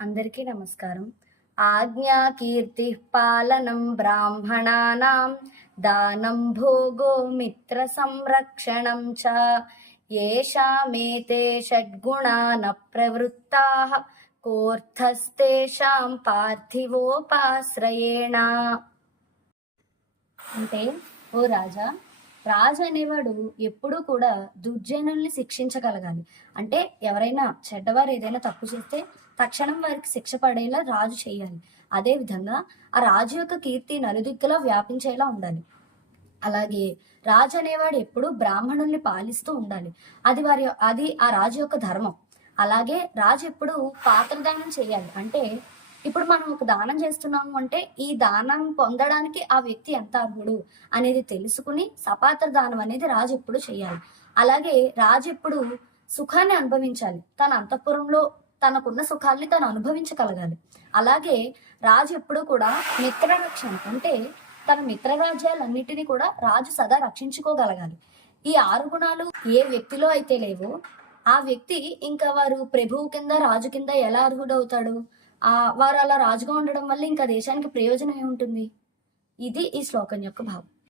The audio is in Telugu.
అందరికీ నమస్కారం. ఆజ్ఞా కీర్తి పాలనం బ్రాహ్మణానాం దానం భోగో మిత్ర సంరక్షణం చ ఏషామేతే షడ్గుణాన ప్రవృత్తాః కోర్థస్తేషాం పార్థివోపాశ్రయేణ. అంటే ఓ రాజా, రాజు అనేవాడు ఎప్పుడూ కూడా దుర్జనుల్ని శిక్షించగలగాలి. అంటే ఎవరైనా చెడ్డవారు ఏదైనా తప్పు చేస్తే తక్షణం వారికి శిక్ష పడేలా రాజు చేయాలి. అదే విధంగా ఆ రాజు యొక్క కీర్తి నలుదిక్కులా వ్యాపించేలా ఉండాలి. అలాగే రాజు అనేవాడు ఎప్పుడూ బ్రాహ్మణుల్ని పాలిస్తూ ఉండాలి. అది ఆ రాజు యొక్క ధర్మం. అలాగే రాజు ఎప్పుడు పాత్రదానం చేయాలి. అంటే ఇప్పుడు మనం ఒక దానం చేస్తున్నాము అంటే ఈ దానం పొందడానికి ఆ వ్యక్తి ఎంత అర్హుడు అనేది తెలుసుకుని సపాత్ర దానం అనేది రాజు ఎప్పుడు చేయాలి. అలాగే రాజు ఎప్పుడు సుఖాన్ని అనుభవించాలి. తన అంతఃపురంలో తనకున్న సుఖాల్ని తను అనుభవించగలగాలి. అలాగే రాజు ఎప్పుడు కూడా మిత్రరక్షణ అంటే తన మిత్రరాజ్యాలన్నిటినీ కూడా రాజు సదా రక్షించుకోగలగాలి. ఈ 6 గుణాలు ఏ వ్యక్తిలో అయితే లేవో ఆ వ్యక్తి ఇంకా వారు ప్రభువు కింద రాజు కింద ఎలా అర్హుడవుతాడు? వారు అలా రాజుగా ఉండడం వల్ల ఇంకా దేశానికి ప్రయోజనం ఏముంటుంది? ఇది ఈ శ్లోకం యొక్క భావం.